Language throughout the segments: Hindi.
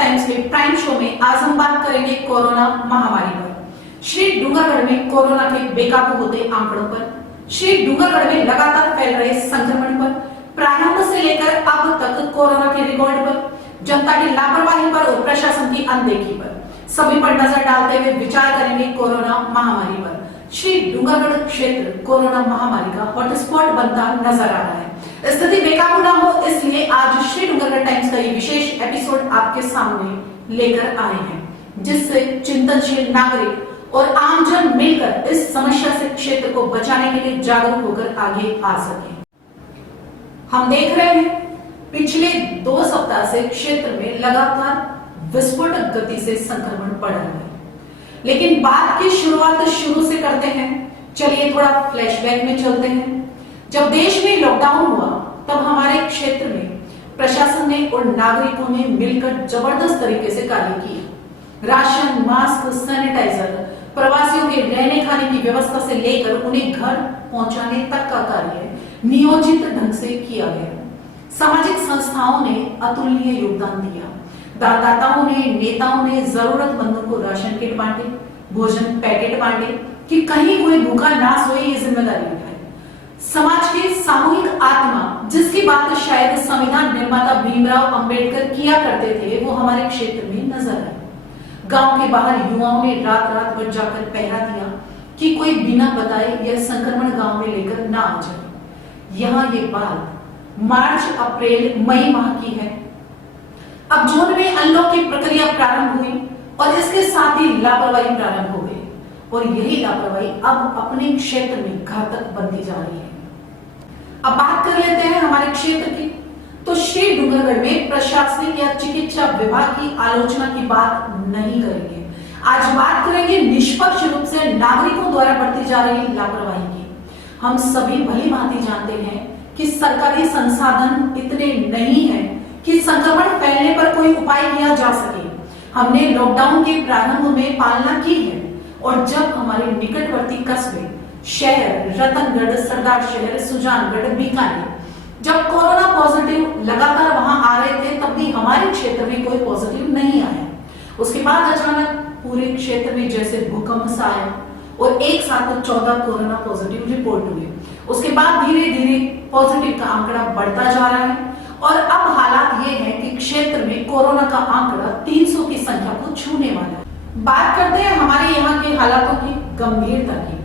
टाइम्स के प्राइम शो में आज हम बात करेंगे कोरोना महामारी पर। श्री डूंगरगढ़ में कोरोना के बेकाबू होते आंकड़ों पर, श्री डूंगरगढ़ में लगातार फैल रहे संक्रमण पर, प्रारंभ से लेकर अब तक कोरोना के रिकॉर्ड पर, जनता की लापरवाही पर और प्रशासन की अनदेखी पर, सभी पर नजर डालते हुए विचार करेंगे कोरोना महामारी पर। श्री डूंगरगढ़ क्षेत्र कोरोना महामारी का हॉटस्पॉट बनता नजर आ रहा है। स्थिति बेकाबू ना हो इसलिए आज श्री डूंगरगढ़ टाइम्स का ये विशेष एपिसोड आपके सामने लेकर आए हैं, जिससे चिंतनशील नागरिक और आमजन मिलकर इस समस्या से क्षेत्र को बचाने के लिए जागरूक होकर आगे आ सके। हम देख रहे हैं पिछले 2 सप्ताह से क्षेत्र में लगातार विस्फोटक गति से संक्रमण बढ़ रहा है, लेकिन बात की शुरुआत शुरू से करते हैं। चलिए थोड़ा फ्लैशबैक में चलते हैं। जब देश में लॉकडाउन हुआ तब हमारे क्षेत्र में प्रशासन ने और नागरिकों ने मिलकर जबरदस्त तरीके से कार्य किया। राशन, मास्क, सैनिटाइजर, प्रवासियों के रहने खाने की व्यवस्था से लेकर उन्हें घर पहुंचाने तक का कार्य नियोजित ढंग से किया गया। सामाजिक संस्थाओं ने अतुलनीय योगदान दिया। दाताओं ने, नेताओं ने जरूरतमंदों को राशन किट बांटे, भोजन पैकेट बांटे कि कहीं कोई भूखा ना सोए, ये जिम्मेदारी उठाई। समाज की सामूहिक आत्मा, जिसकी बात शायद संविधान निर्माता भीमराव अंबेडकर किया करते थे, वो हमारे क्षेत्र में नजर आई। गांव के बाहर युवाओं ने रात रात भर जाकर पहरा दिया कि कोई बिना बताए यह संक्रमण गांव में लेकर ना आ जाए। यहाँ ये बात मार्च, अप्रैल, मई माह की है। अब जून में अनलॉक की प्रक्रिया प्रारंभ हुई और इसके साथ ही लापरवाही प्रारंभ हो गई और यही लापरवाही अब अपने क्षेत्र में घातक बनती जा रही है। अब बात कर लेते हैं हमारे क्षेत्र की। तो श्री डूंगरगढ़ में प्रशासनिक या चिकित्सा विभाग की आलोचना की बात नहीं करेंगे। आज बात करेंगे निष्पक्ष रूप से नागरिकों द्वारा बढ़ती जा रही लापरवाही की। हम सभी भली भांति जानते हैं कि सरकारी संसाधन इतने नहीं है कि संक्रमण फैलने पर कोई उपाय किया जा सके। हमने लॉकडाउन के प्रारंभ में पालना की है और जब हमारे निकटवर्ती कस्बे, शहर, रतनगढ़, सरदार शहर, सुजानगढ़, बीकानेर, जब कोरोना पॉजिटिव लगातार वहां आ रहे थे, तब भी हमारे क्षेत्र में कोई पॉजिटिव नहीं आया। उसके बाद अचानक पूरे क्षेत्र में जैसे भूकंप सा आया और एक साथ 14 कोरोना पॉजिटिव रिपोर्ट हुए। उसके बाद धीरे धीरे पॉजिटिव का आंकड़ा बढ़ता जा रहा है और अब हालात ये है कि क्षेत्र में कोरोना का आंकड़ा 300 की संख्या को छूने वाला है। बात करते हैं हमारे यहाँ के हालातों की गंभीरता की।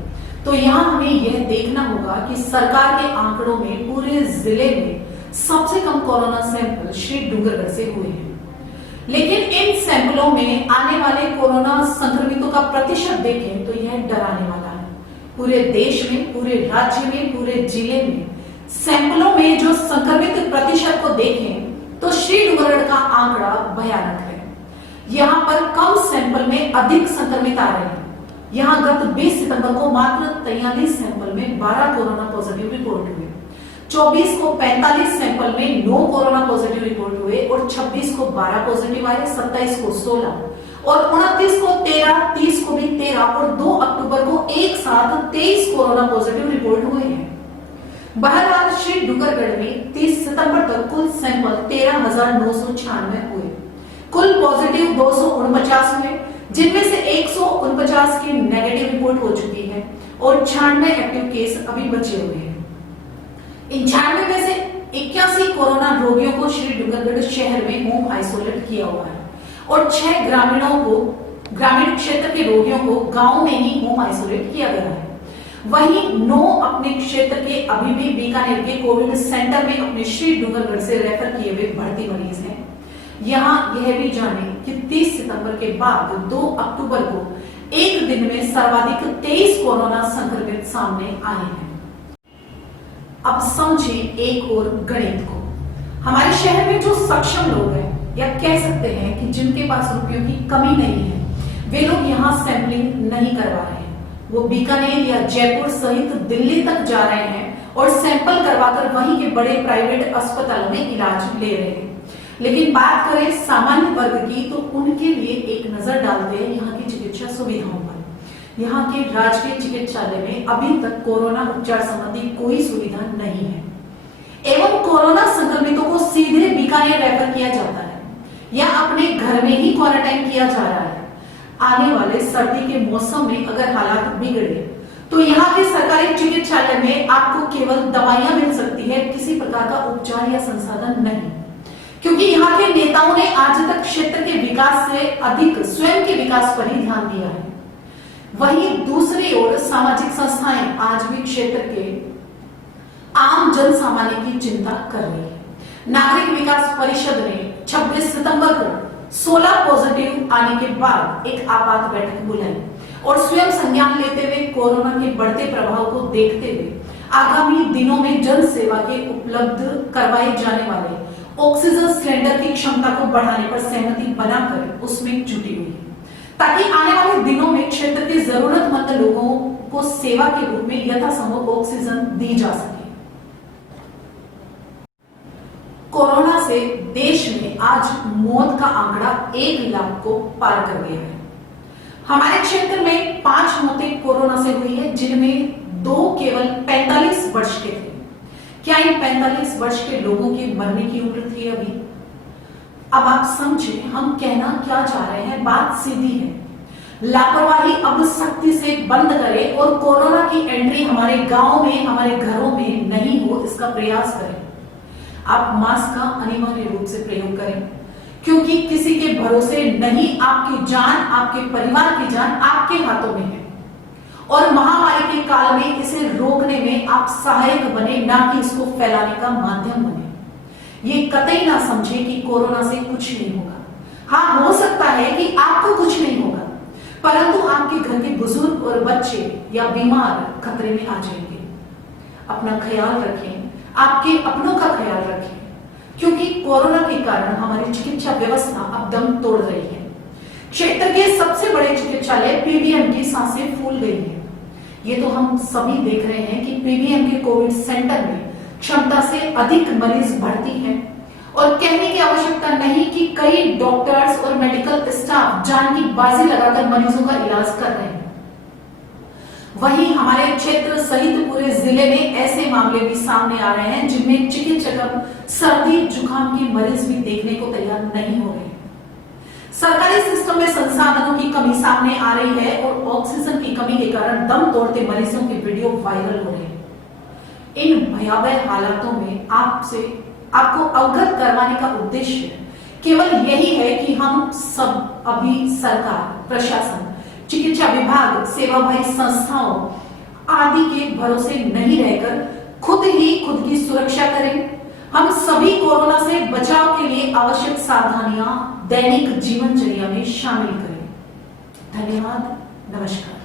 तो यहाँ हमें यह देखना होगा कि सरकार के आंकड़ों में पूरे जिले में सबसे कम कोरोना सैंपल श्री डूंगरगढ़ से हुए हैं, लेकिन इन सैंपलों में आने वाले कोरोना संक्रमितों का प्रतिशत देखें तो यह डराने वाला है। पूरे देश में, पूरे राज्य में, पूरे जिले में सैंपलों में जो संक्रमित प्रतिशत को देखें तो श्री डूंगरगढ़ का आंकड़ा भयानक है। यहाँ पर कम सैंपल में अधिक संक्रमित आ रहे हैं। यहाँ गत 20 सितंबर को मात्र 43 सैंपल में 12 कोरोना पॉजिटिव रिपोर्ट हुए, 24 को 45 सैंपल में 9 कोरोना पॉजिटिव रिपोर्ट हुए और 26 को 12 पॉजिटिव आए, 27 को 16 और 29 को 13, 30 को भी 13 और 2 अक्टूबर को एक साथ 23 कोरोना पॉजिटिव रिपोर्ट हुए हैं। बहरहाल श्री डूंगरगढ़ में 30 सितंबर तक कुल सैंपल 13,996 हुए। कुल पॉजिटिव 249 हुए, जिनमें से 149 की नेगेटिव रिपोर्ट हो चुकी है और 96 एक्टिव केस अभी बचे हुए हैं। इन 96 में से 81 कोरोना रोगियों को श्री डूंगरगढ़ शहर में होम आइसोलेट किया हुआ है और 6 ग्रामीण क्षेत्र के रोगियों को गांव में ही होम आइसोलेट किया गया है। वहीं 9 अपने क्षेत्र के अभी भी बीकानेर के कोविड सेंटर में अपने श्री डूंगरगढ़ से रेफर किए हुए भर्ती मरीज हैं। यहाँ यह भी जाने कि 30 सितंबर के बाद 2 अक्टूबर को एक दिन में सर्वाधिक 23 कोरोना संक्रमित सामने आए हैं। अब समझें एक और गणित को। हमारे शहर में जो सक्षम लोग हैं या कह सकते हैं कि जिनके पास रुपयों की कमी नहीं है, वे लोग यहाँ सैंपलिंग नहीं करवा रहे हैं। वो बीकानेर या जयपुर सहित दिल्ली तक जा रहे हैं और सैंपल करवाकर वहीं के बड़े प्राइवेट अस्पतालों में इलाज ले रहे हैं। लेकिन बात करें सामान्य वर्ग की तो उनके लिए एक नजर डालते हैं यहाँ की चिकित्सा सुविधाओं पर। यहाँ के राजकीय चिकित्सालय में अभी तक कोरोना उपचार संबंधी कोई सुविधा नहीं है एवं कोरोना संक्रमितों को सीधे बीकानेर रेफर किया जाता है। या अपने घर में ही क्वारंटाइन किया जा रहा है। आने वाले सर्दी के मौसम में अगर हालात बिगड़े तो यहाँ के सरकारी चिकित्सालय में आपको केवल दवाइयां मिल सकती है, किसी प्रकार का उपचार या संसाधन नहीं, क्योंकि यहाँ के नेताओं ने आज तक क्षेत्र के विकास से अधिक स्वयं के विकास पर ही ध्यान दिया है। वहीं दूसरी ओर सामाजिक संस्थाएं आज भी क्षेत्र के आम जन सामान्य की चिंता कर रही है। नागरिक विकास परिषद ने 26 सितंबर को 16 पॉजिटिव आने के बाद एक आपात बैठक बुलाई और स्वयं संज्ञान लेते हुए कोरोना के बढ़ते प्रभाव को देखते हुए आगामी दिनों में जन सेवा के उपलब्ध करवाए जाने वाले ऑक्सीजन सिलेंडर की क्षमता को बढ़ाने पर सहमति बनाकर उसमें जुटी हुई है, ताकि आने वाले दिनों में क्षेत्र के जरूरतमंद लोगों को सेवा के रूप में यथासंभव ऑक्सीजन दी जा सके। कोरोना से देश में आज मौत का आंकड़ा 1 लाख को पार कर गया है। हमारे क्षेत्र में 5 मौतें कोरोना से हुई है, जिनमें 2 केवल 45 वर्ष के थे। क्या इन 45 वर्ष के लोगों की मरने की उम्र थी अभी? अब आप समझे हम कहना क्या चाह रहे हैं। बात सीधी है, लापरवाही अब सख्ती से बंद करें और कोरोना की एंट्री हमारे गांव में, हमारे घरों में नहीं हो, इसका प्रयास करें। आप मास्क का अनिवार्य रूप से प्रयोग करें, क्योंकि किसी के भरोसे नहीं, आपकी जान, आपके परिवार की जान आपके हाथों में है और महामारी के काल में इसे रोकने में आप सहायक बने, ना कि इसको फैलाने का माध्यम बने। ये कतई ना समझे कि कोरोना से कुछ नहीं होगा। हाँ, हो सकता है कि आपको कुछ नहीं होगा, परंतु आपके घर के बुजुर्ग और बच्चे या बीमार खतरे में आ जाएंगे। अपना ख्याल रखें, आपके अपनों का ख्याल रखें, क्योंकि कोरोना के कारण हमारी चिकित्सा व्यवस्था अब दम तोड़ रही है। क्षेत्र के सबसे बड़े चिकित्सालय पीबीएम की सांसें फूल गई हैं। ये तो हम सभी देख रहे हैं कि पीबीएम के कोविड सेंटर में क्षमता से अधिक मरीज भर्ती हैं और कहने की आवश्यकता नहीं कि कई डॉक्टर्स और मेडिकल स्टाफ जान की बाजी लगाकर मरीजों का इलाज कर रहे हैं। वहीं हमारे क्षेत्र सहित पूरे जिले में ऐसे मामले भी सामने आ रहे हैं जिनमें चिकित्सक सर्दी जुकाम के मरीज भी देखने को तैयार नहीं हो रहे। सरकारी सिस्टम में संसाधनों की कमी सामने आ रही है और ऑक्सीजन की कमी के कारण दम तोड़ते मरीजों के वीडियो वायरल हो रहे हैं। इन भयावह हालातों में आपको अवगत करवाने का उद्देश्य केवल यही है कि हम सब अभी सरकार, प्रशासन, चिकित्सा विभाग, सेवाभावी संस्थाओं आदि के भरोसे नहीं रहकर खुद ही खुद की सुरक्षा करें। हम सभी कोरोना से बचाव के लिए आवश्यक सावधानियां दैनिक जीवनचर्या में शामिल करें। धन्यवाद, नमस्कार।